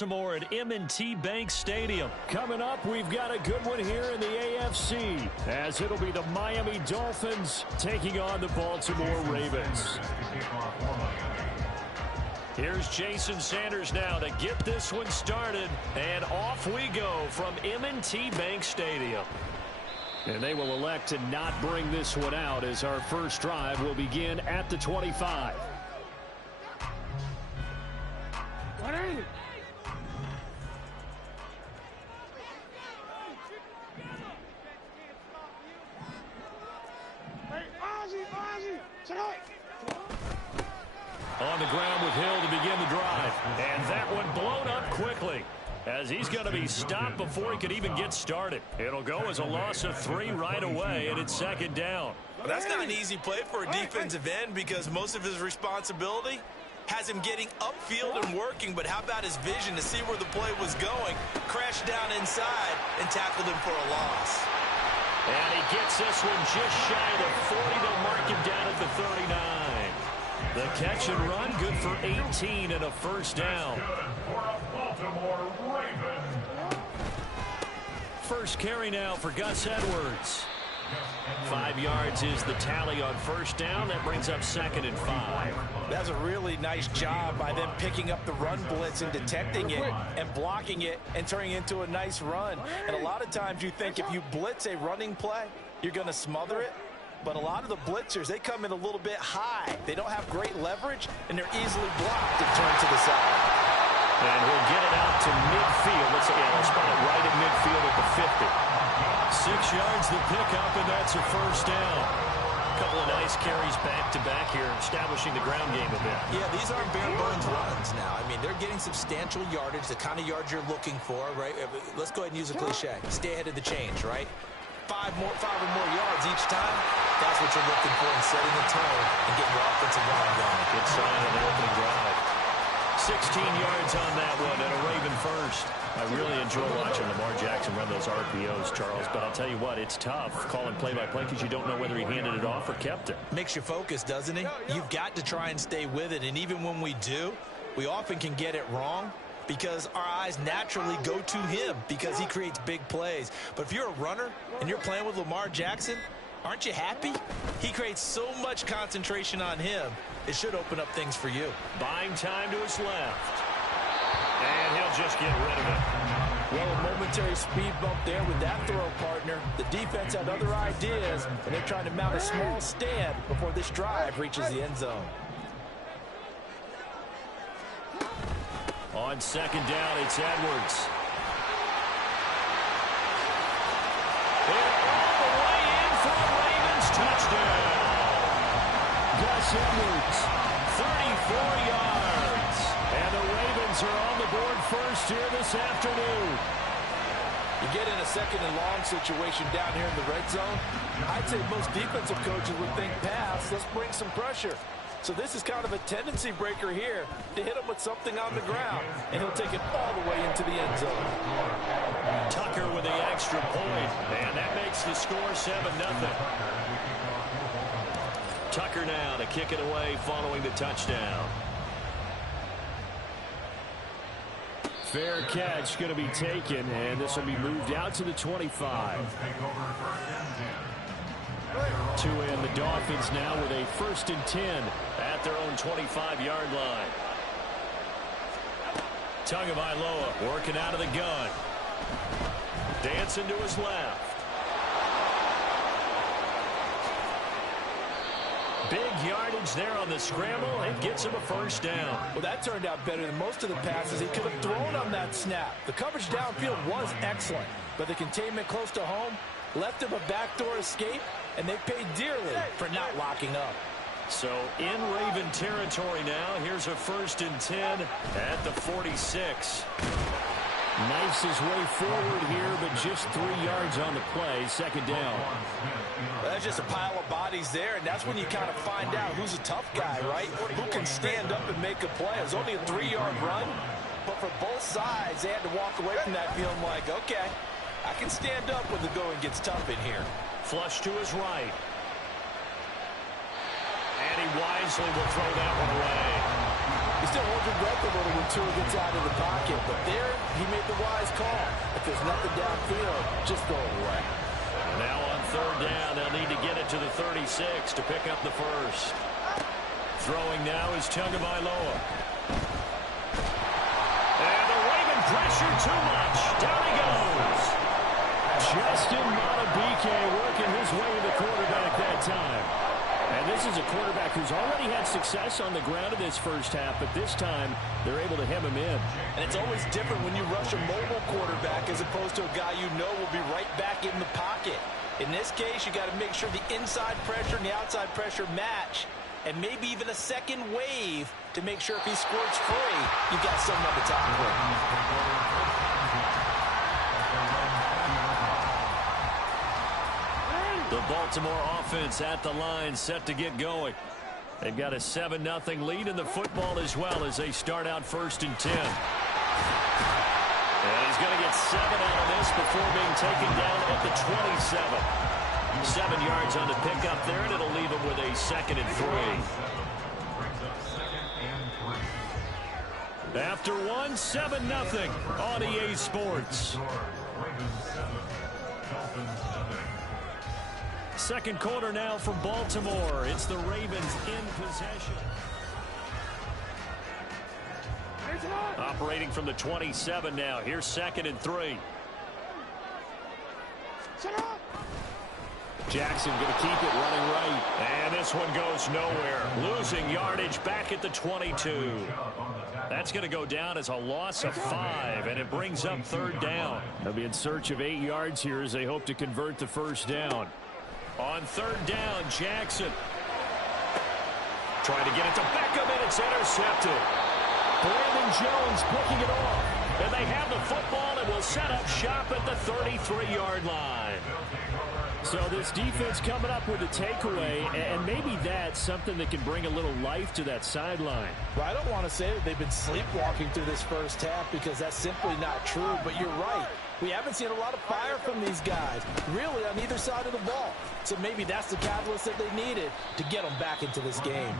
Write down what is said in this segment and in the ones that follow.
Baltimore at M&T Bank Stadium. Coming up, we've got a good one here in the AFC, as it'll be the Miami Dolphins taking on the Baltimore Ravens. Here's Jason Sanders now to get this one started, and off we go from M&T Bank Stadium. And they will elect to not bring this one out, as our first drive will begin at the 25. On the ground with Hill to begin the drive. And that one blown up quickly, as he's going to be stopped before he could even get started. It'll go as a loss of 3 right away, and it's second down. Well, that's not an easy play for a defensive end, because most of his responsibility has him getting upfield and working, but how about his vision to see where the play was going, crashed down inside, and tackled him for a loss. And he gets this one just shy of the 40. They'll mark him down at the 39. The catch and run, good for 18 and a first down. First carry now for Gus Edwards. 5 yards is the tally on first down. That brings up 2nd and 5. That's a really nice job by them picking up the run blitz and detecting it and blocking it and turning it into a nice run. And a lot of times you think if you blitz a running play, you're going to smother it. But a lot of the blitzers, they come in a little bit high. They don't have great leverage, and they're easily blocked and turned to the side. And he'll get it out to midfield. Let's spot it right at midfield at the 50. 6 yards the pickup, and that's a first down. A couple of nice carries back-to-back here, establishing the ground game a bit. Yeah, these aren't bare-bones runs now. I mean, they're getting substantial yardage, the kind of yards you're looking for, right? Let's go ahead and use a cliche. Stay ahead of the change, right? 5 or more yards each time. That's what you're looking for in setting the tone and getting your offensive line going. Good sign on the opening drive. 16 yards on that one, and a Raven first. I really enjoy watching Lamar Jackson run those RPOs, Charles, but I'll tell you what, it's tough calling play-by-play because you don't know whether he handed it off or kept it. Makes you focus, doesn't he? You've got to try and stay with it, and even when we do, we often can get it wrong because our eyes naturally go to him because he creates big plays. But if you're a runner and you're playing with Lamar Jackson, aren't you happy? He creates so much concentration on him, it should open up things for you. Buying time to his left. And he'll just get rid of it. Well, a momentary speed bump there with that throw, partner. The defense had other ideas, and they're trying to mount a small stand before this drive reaches the end zone. On second down, it's Edwards. And all the way in for a Ravens touchdown. Gus Edwards, 34 yards. And the Ravens are on the board first here this afternoon. You get in a second and long situation down here in the red zone, I'd say most defensive coaches would think pass, let's bring some pressure. So this is kind of a tendency breaker here to hit him with something on the ground, and he'll take it all the way into the end zone. Tucker with the extra point, and that makes the score 7-0. Tucker now to kick it away following the touchdown. Fair catch going to be taken, and this will be moved out to the 25. To end the Dolphins now with a 1st and 10 at their own 25-yard line. Tagovailoa working out of the gun. Dancing to his left. Big yardage there on the scramble. It gets him a first down. Well, that turned out better than most of the passes he could have thrown on that snap. The coverage downfield was excellent, but the containment close to home left him a backdoor escape, and they paid dearly for not locking up. So in Raven territory now. Here's a 1st and 10 at the 46. Knifes his way forward here, but just 3 yards on the play. Second down. Well, that's just a pile of bodies there, and that's when you kind of find out who's a tough guy, right? Who can stand up and make a play. It was only a 3-yard run, but for both sides, they had to walk away from that feeling like, okay, I can stand up when the going gets tough in here. Flush to his right. And he wisely will throw that one away. You still hold your breath a little when Tua gets out of the pocket, but there wise call. If there's nothing downfield, just throw it away. Now on third down, they'll need to get it to the 36 to pick up the first. Throwing now is Tagovailoa. And the Raven pressure too much. Down he goes. Justin Madubuike working his way to the quarterback that time. And this is a quarterback who's already had success on the ground in this first half, but this time they're able to hem him in. And it's always different when you rush a mobile quarterback as opposed to a guy you know will be right back in the pocket. In this case, you got to make sure the inside pressure and the outside pressure match, and maybe even a second wave to make sure if he squirts free, you've got someone to tackle. The Baltimore offense at the line, set to get going. They've got a 7-0 lead in the football as well as they start out 1st and 10. And he's going to get 7 out of this before being taken down at the 27. 7 yards on the pickup there, and it'll leave him with a 2nd and 3. After 7-0 on EA Sports. Second quarter now from Baltimore. It's the Ravens in possession. Operating from the 27 now. Here's 2nd and 3. Jackson going to keep it running right. And this one goes nowhere. Losing yardage back at the 22. That's going to go down as a loss of 5, and it brings up 3rd down. They'll be in search of 8 yards here as they hope to convert the first down. On 3rd down, Jackson. Trying to get it to Beckham, and it's intercepted. Brandon Jones picking it off. And they have the football and will set up shop at the 33-yard line. So this defense coming up with a takeaway, and maybe that's something that can bring a little life to that sideline. Well, I don't want to say that they've been sleepwalking through this first half because that's simply not true, but you're right. We haven't seen a lot of fire from these guys, really, on either side of the ball. So maybe that's the catalyst that they needed to get them back into this game.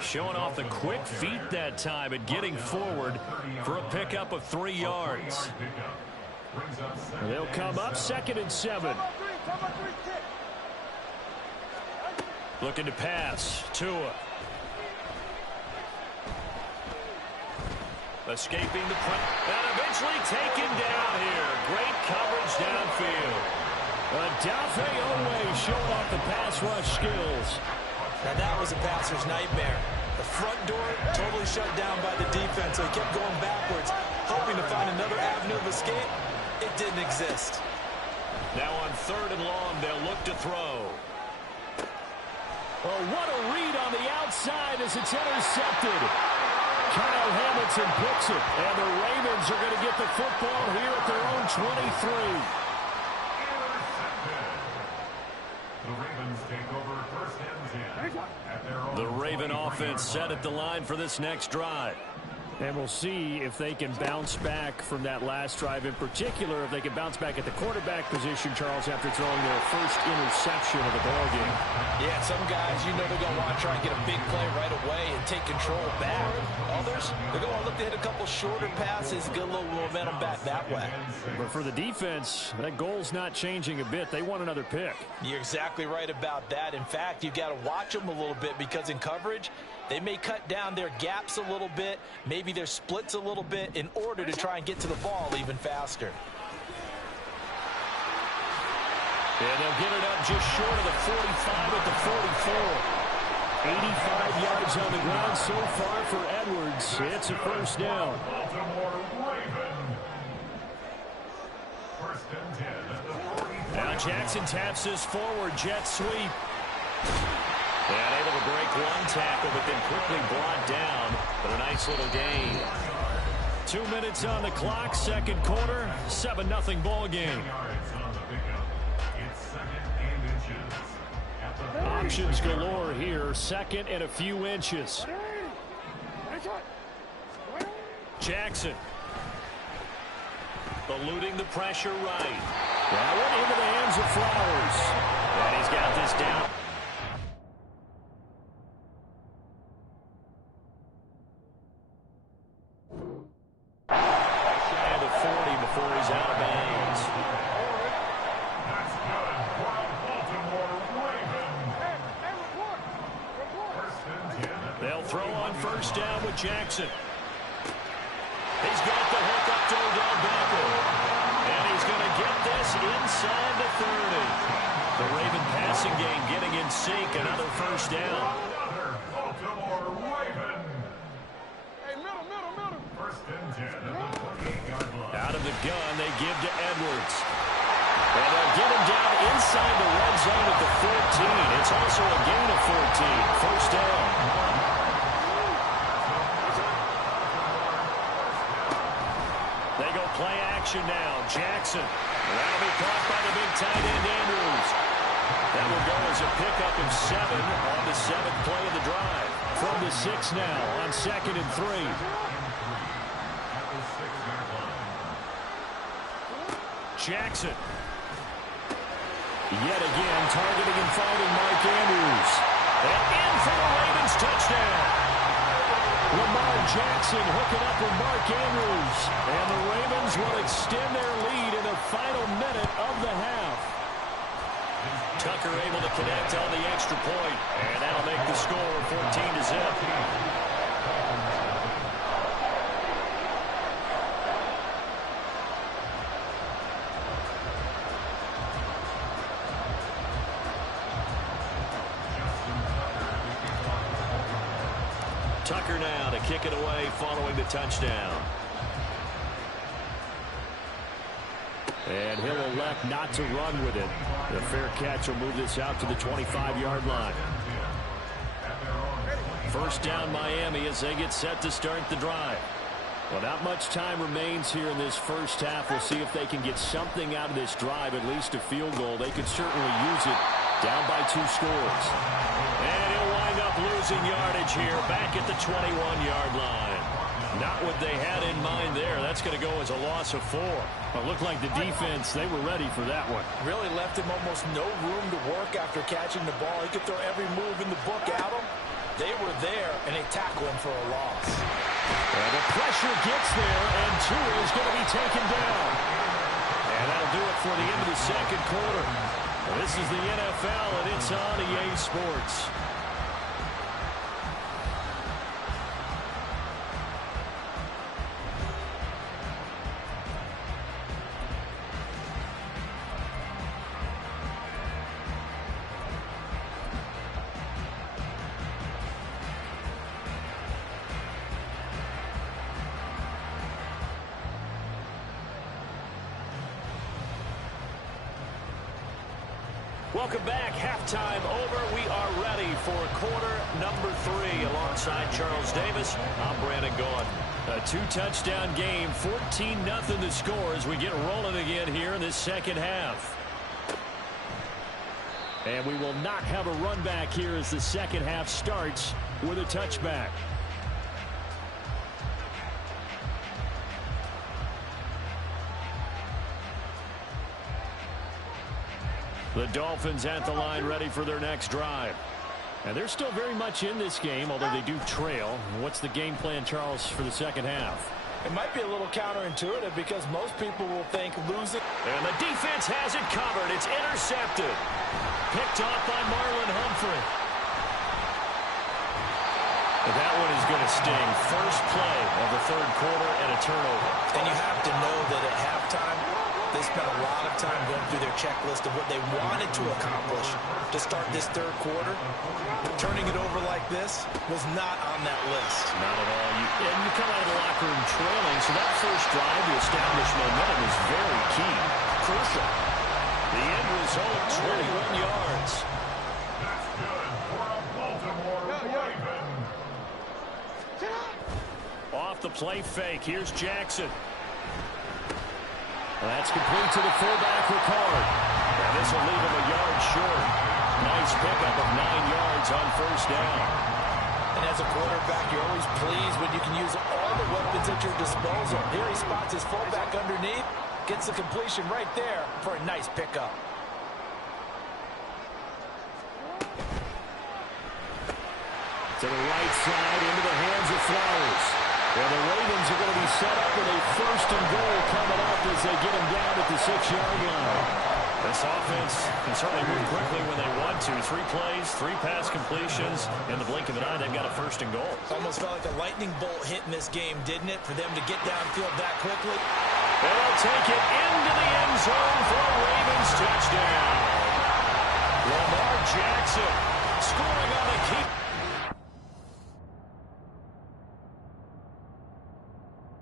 Showing off the quick feet that time and getting forward for a pickup of 3 yards. They'll come up 2nd and 7. Looking to pass. Tua. Escaping the press. And eventually taken down here. Great coverage downfield. Adafe Owe showing off the pass rush skills. Now that was a passer's nightmare. The front door totally shut down by the defense, so he kept going backwards, hoping to find another avenue of escape. It didn't exist. Now on 3rd and long, they'll look to throw. Oh, what a read on the outside as it's intercepted. Kyle Hamilton picks it, and the Ravens are going to get the football here at their own 23. The Ravens take over 1st and 10 at their own. The Raven offense set at the line for this next drive. And we'll see if they can bounce back from that last drive, in particular, if they can bounce back at the quarterback position, Charles, after throwing their first interception of the ballgame. Yeah, some guys, you know, they're going to want to try and get a big play right away and take control back. Others, they're going to look to hit a couple shorter passes, get a little momentum back that way. But for the defense, that goal's not changing a bit. They want another pick. You're exactly right about that. In fact, you've got to watch them a little bit because in coverage, they may cut down their gaps a little bit, maybe their splits a little bit in order to try and get to the ball even faster. And they'll get it up just short of the 45 at the 44. 85 yards on the ground so far for Edwards. It's a first down. Baltimore Raven. 1st and 10 at the 45. Now Jackson taps this forward jet sweep. And able to break one tackle, but then quickly brought down. But a nice little gain. 2 minutes on the clock, 2nd quarter, 7-0 ball game. Options galore here, 2nd and a few inches. Jackson. Eluding the pressure right. That one into the hands of Flowers. And he's got this down. before he's out of bounds. That's good for a Baltimore Ravens. First and 10. They'll throw on first down with Jackson. He's got the hook up to Odell Beckham. And he's going to get this inside the 30. The Raven passing game getting in sync. Another first down. Another Baltimore Raven. Hey, middle. First and 10 at the 28-yard line. Out of the gun, they give to Edwards. And they'll get him down inside the red zone at the 14. It's also a gain of 14. First down. They go play action now. Jackson. That'll be caught by the big tight end, Andrews. That will go as a pickup of 7 on the 7th play of the drive. From the 6 now on 2nd and 3. Jackson. Yet again, targeting and finding Mark Andrews. And in for the Ravens touchdown. Lamar Jackson hooking up with Mark Andrews. And the Ravens will extend their lead in the final minute of the half. Tucker able to connect on the extra point. And that'll make the score 14-0. Tucker now to kick it away following the touchdown. And he'll elect not to run with it. The fair catch will move this out to the 25-yard line. First down Miami as they get set to start the drive. Well, not much time remains here in this first half. We'll see if they can get something out of this drive, at least a field goal. They could certainly use it down by 2 scores. And he'll wind up losing yardage here back at the 21-yard line. Not what they had in mind there. That's going to go as a loss of 4. Well, it looked like the defense, they were ready for that one. Really left him almost no room to work after catching the ball. He could throw every move in the book at him. They were there, and they tackle him for a loss. And the pressure gets there, and Tua is going to be taken down. And that'll do it for the end of the second quarter. This is the NFL, and it's on EA Sports. Welcome back. Halftime over. We are ready for quarter number 3 alongside Charles Davis. I'm Brandon Gaudin. A 2-touchdown game, 14-0 the score as we get rolling again here in this second half. And we will not have a run back here as the second half starts with a touchback. The Dolphins at the line ready for their next drive. And they're still very much in this game, although they do trail. What's the game plan, Charles, for the second half? It might be a little counterintuitive because most people will think losing. And the defense has it covered. It's intercepted. Picked off by Marlon Humphrey. And that one is going to sting. First play of the third quarter and a turnover. And you have to know that at halftime, they spent a lot of time going through their checklist of what they wanted to accomplish to start this third quarter. Turning it over like this was not on that list. Not at all. And you come out of the locker room trailing, so that first drive to establish momentum is very key. Crucial. The end result, 21 yards. That's good for a Baltimore Raven. Off the play fake. Here's Jackson. That's complete to the fullback, Ricard. And this will leave him a yard short. Nice pickup of 9 yards on first down. And as a quarterback, you're always pleased when you can use all the weapons at your disposal. Here he spots his fullback underneath, gets the completion right there for a nice pickup. To the right side, into the hands of Flowers. Well, the Ravens are going to be set up with a 1st and goal coming up as they get him down at the 6-yard line. This offense can certainly move quickly when they want to. 3 plays, 3 pass completions. In the blink of an eye, they've got a 1st and goal. Almost felt like a lightning bolt hit in this game, didn't it, for them to get downfield that quickly? They'll take it into the end zone for a Ravens touchdown. Well,